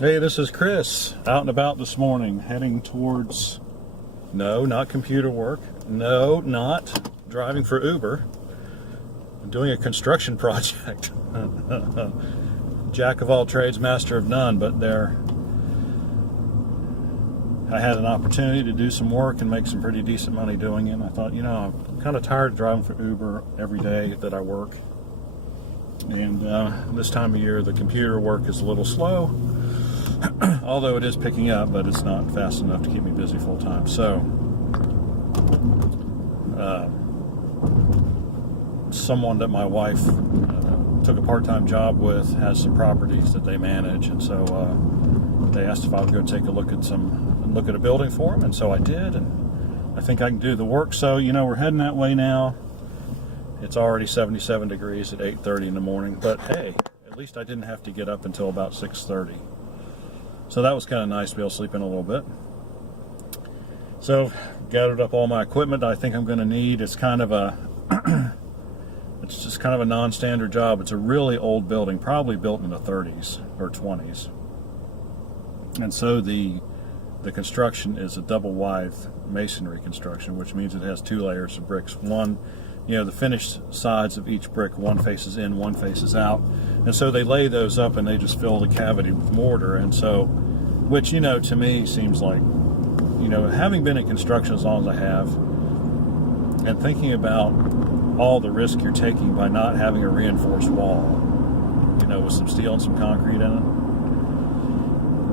Hey, this is Chris, out and about this morning, heading towards, no, not computer work, no, not driving for Uber. I'm doing a construction project. Jack of all trades, master of none, but I had an opportunity to do some work and make some pretty decent money doing it. And I thought, I'm kind of tired of driving for Uber every day that I work. And this time of year, the computer work is a little slow. Although it is picking up, but it's not fast enough to keep me busy full time. So, someone that my wife took a part-time job with has some properties that they manage, and so they asked if I would go take a look at a building for them, and so I did, and I think I can do the work. So, we're heading that way now. It's already 77 degrees at 8:30 in the morning, but hey, at least I didn't have to get up until about 6:30. So that was kind of nice to be able to sleep in a little bit. So gathered up all my equipment I think I'm going to need. It's kind of it's just kind of a non-standard job. It's a really old building, probably built in the 30s or 20s. And so the construction is a double wide masonry construction, which means it has two layers of bricks. One, the finished sides of each brick, one faces in, one faces out. And so they lay those up and they just fill the cavity with mortar. And so, which, to me seems like, having been in construction as long as I have, and thinking about all the risk you're taking by not having a reinforced wall, with some steel and some concrete in it.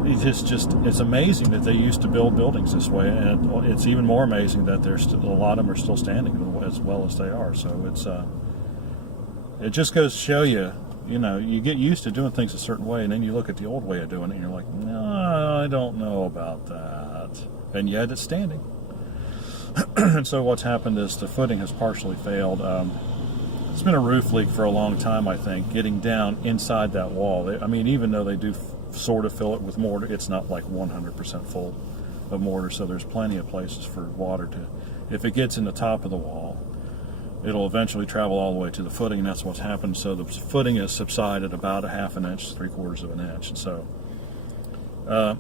It's amazing that they used to build buildings this way, and it's even more amazing that a lot of them are still standing as well as they are. So it just goes to show you, you get used to doing things a certain way, and then you look at the old way of doing it, and you're like, no, I don't know about that. And yet it's standing. And so what's happened is the footing has partially failed. It's been a roof leak for a long time, I think, getting down inside that wall. Even though they do sort of fill it with mortar, it's not like 100% full of mortar, so there's plenty of places for water to, if it gets in the top of the wall, it'll eventually travel all the way to the footing, and that's what's happened. So the footing has subsided about a half an inch, 3/4 of an inch. And so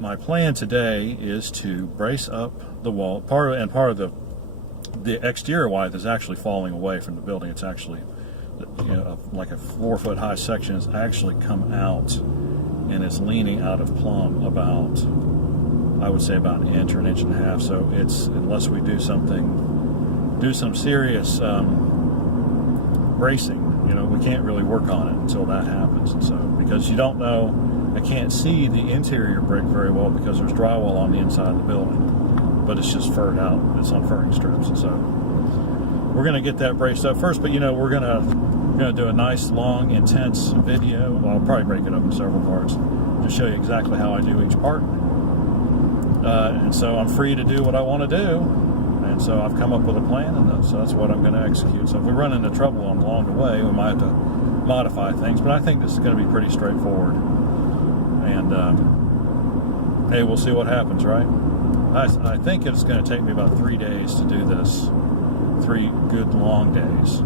my plan today is to brace up the wall. Part of the exterior wire is actually falling away from the building. It's actually, like a 4-foot high section has actually come out, and it's leaning out of plumb about, I would say, about an inch or an inch and a half. So it's, unless we do some serious bracing, we can't really work on it until that happens. And so, because you don't know, I can't see the interior brick very well because there's drywall on the inside of the building, but it's just furred out. It's on furring strips. And so we're going to get that braced up first, but we're going to do a nice, long, intense video. Well, I'll probably break it up in several parts to show you exactly how I do each part. And so I'm free to do what I want to do. And so I've come up with a plan, and so that's what I'm going to execute. So if we run into trouble along the way, we might have to modify things, but I think this is going to be pretty straightforward. And hey, we'll see what happens, right? I think it's going to take me about 3 days to do this. 3 good long days.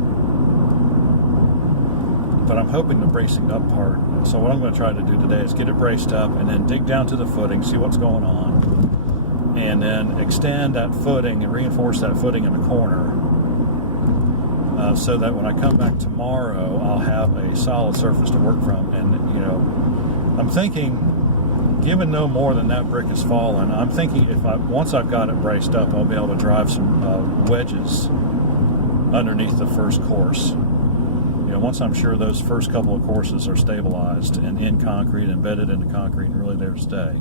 But I'm hoping the bracing up part. So what I'm going to try to do today is get it braced up and then dig down to the footing, see what's going on, and then extend that footing and reinforce that footing in the corner, so that when I come back tomorrow, I'll have a solid surface to work from. And I'm thinking, given no more than that brick has fallen, I'm thinking once I've got it braced up, I'll be able to drive some wedges underneath the first course. Once I'm sure those first couple of courses are stabilized and in concrete, embedded into concrete, and really there to stay,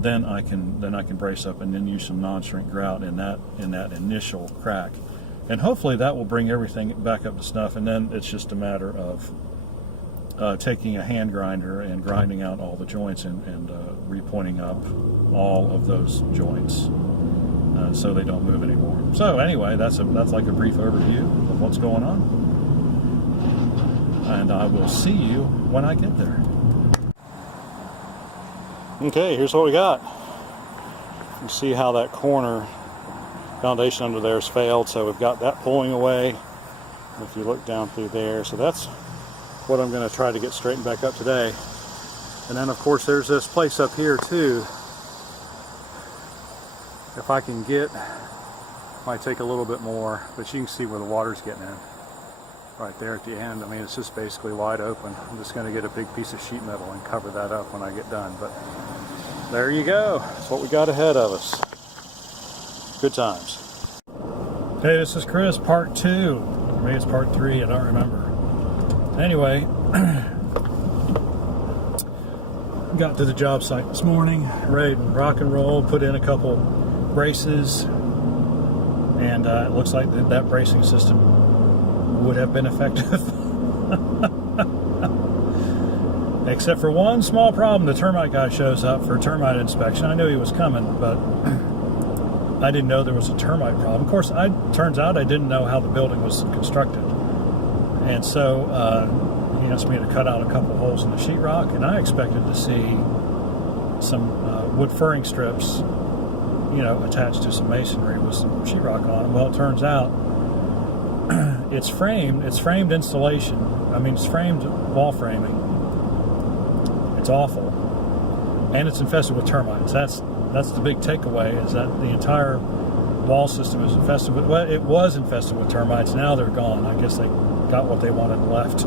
then I can brace up and then use some non-shrink grout in that initial crack, and hopefully that will bring everything back up to snuff. And then it's just a matter of taking a hand grinder and grinding out all the joints and repointing up all of those joints so they don't move anymore. So anyway, that's like a brief overview of what's going on. And I will see you when I get there. Okay, here's what we got. You see how that corner foundation under there has failed, so we've got that pulling away. If you look down through there, so that's what I'm going to try to get straightened back up today. And then of course there's this place up here too. If I can get, might take a little bit more, but you can see where the water's getting in. Right there at the end. I mean, it's just basically wide open. I'm just going to get a big piece of sheet metal and cover that up when I get done. But there you go. That's what we got ahead of us. Good times. Hey, this is Chris, part 2. Maybe it's part 3, I don't remember. Anyway, got to the job site this morning, ready to rock and roll, put in a couple braces, and it looks like that bracing system would have been effective. Except for one small problem. The termite guy shows up for termite inspection. I knew he was coming, but I didn't know there was a termite problem. Of course, turns out I didn't know how the building was constructed. And so he asked me to cut out a couple holes in the sheetrock, and I expected to see some wood furring strips, you know, attached to some masonry with some sheetrock on them. Well, it turns out it's framed insulation. I mean, it's framed wall framing. It's awful, and it's infested with termites. That's the big takeaway, is that the entire wall system is infested with, well, it was infested with termites. Now they're gone. I guess they got what they wanted and left.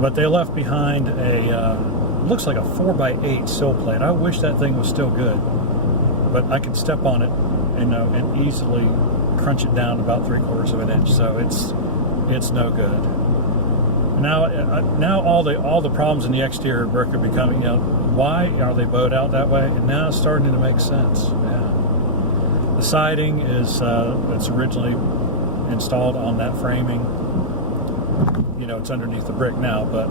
But they left behind a looks like a 4x8 sill plate. I wish that thing was still good, but I could step on it and easily crunch it down about 3/4 of an inch. So it's no good. Now all the problems in the exterior brick are becoming, you know, why are they bowed out that way? And now it's starting to make sense. Yeah. The siding is it's originally installed on that framing. You know, it's underneath the brick now, but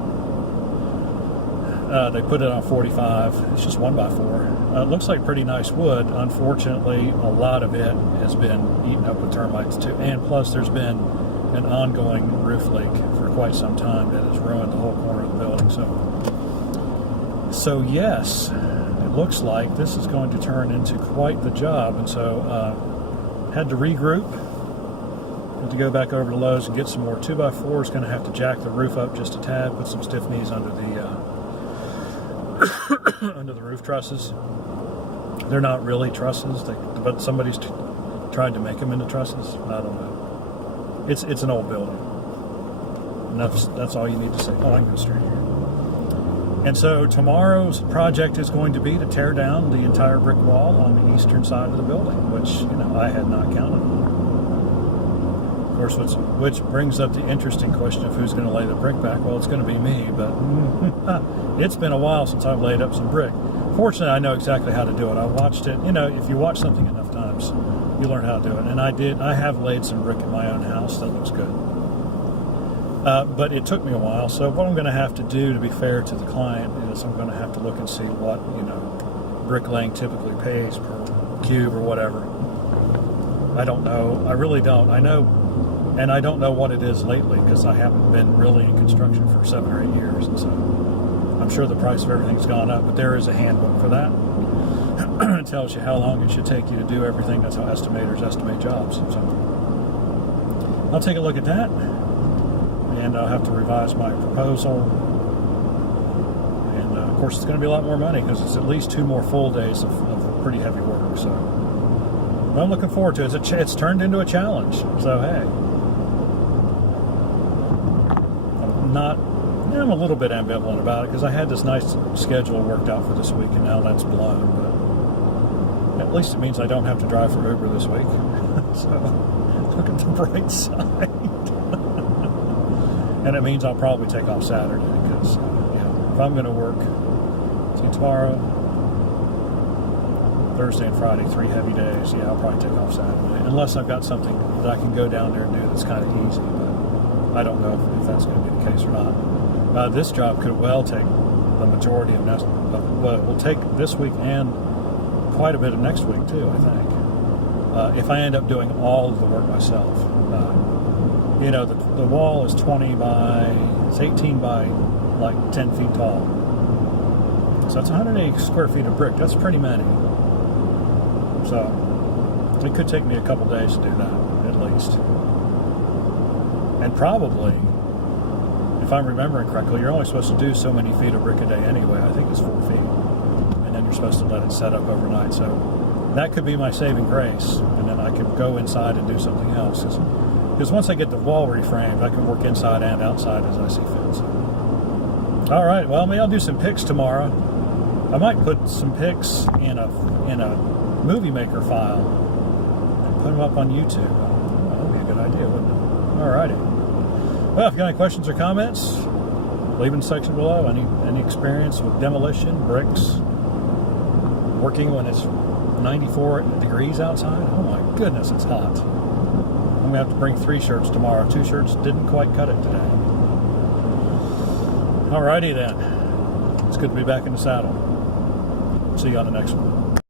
they put it on 45. It's just 1x4. It looks like pretty nice wood. Unfortunately, a lot of it has been eaten up with termites too. And plus, there's been an ongoing roof leak for quite some time that has ruined the whole corner of the building. So yes, it looks like this is going to turn into quite the job. And so had to regroup. Had to go back over to Lowe's and get some more 2x4s. Going to have to jack the roof up just a tad. Put some stiff knees under the under the roof trusses. They're not really trusses, but somebody's tried to make them into trusses. I don't know. It's an old building. And that's all you need to say. Oh, I can go straight here. And so tomorrow's project is going to be to tear down the entire brick wall on the eastern side of the building, which, you know, I had not counted on. Of course, which brings up the interesting question of who's going to lay the brick back. Well, it's going to be me, but it's been a while since I've laid up some brick. Fortunately, I know exactly how to do it. I watched it. You know, if you watch something enough times, you learn how to do it. And I have laid some brick in my own house. That looks good. But it took me a while. So what I'm going to have to do, to be fair to the client, is I'm going to have to look and see what, you know, bricklaying typically pays per cube or whatever. I don't know. I really don't. I know, and I don't know what it is lately because I haven't been really in construction for 7 or 8 years, and so I'm sure the price of everything's gone up. But there is a handbook for that. It tells you how long it should take you to do everything. That's how estimators estimate jobs. So I'll take a look at that, and I'll have to revise my proposal. And of course, it's going to be a lot more money because it's at least 2 more full days of pretty heavy work. So I'm looking forward to it. It's turned into a challenge. So hey, I'm a little bit ambivalent about it because I had this nice schedule worked out for this week, and now that's blown. But at least it means I don't have to drive for Uber this week. So look at the bright side. And it means I'll probably take off Saturday because if I'm going to work tomorrow, Thursday and Friday, 3 heavy days, I'll probably take off Saturday. Unless I've got something that I can go down there and do that's kind of easy, but I don't know if that's going to be the case or not. This job could well take the majority of next, well, it will take this week and quite a bit of next week too, I think. If I end up doing all of the work myself. The wall is 18 by like 10 feet tall. So that's 180 square feet of brick. That's pretty many. So it could take me a couple days to do that, at least. And probably, if I'm remembering correctly, you're only supposed to do so many feet of brick a day anyway. I think it's 4 feet. And then you're supposed to let it set up overnight. So that could be my saving grace. And then I could go inside and do something else. Because once I get the wall reframed, I can work inside and outside as I see fit. So. All right, well, maybe I'll do some pics tomorrow. I might put some pics in a Movie Maker file and put them up on YouTube. That would be a good idea, wouldn't it? All righty. Well, if you got any questions or comments, leave in the section below. Any experience with demolition, bricks, working when it's 94 degrees outside? Oh my goodness, it's hot. I'm gonna have to bring 3 shirts tomorrow. 2 shirts didn't quite cut it today. Alrighty then. It's good to be back in the saddle. See you on the next one.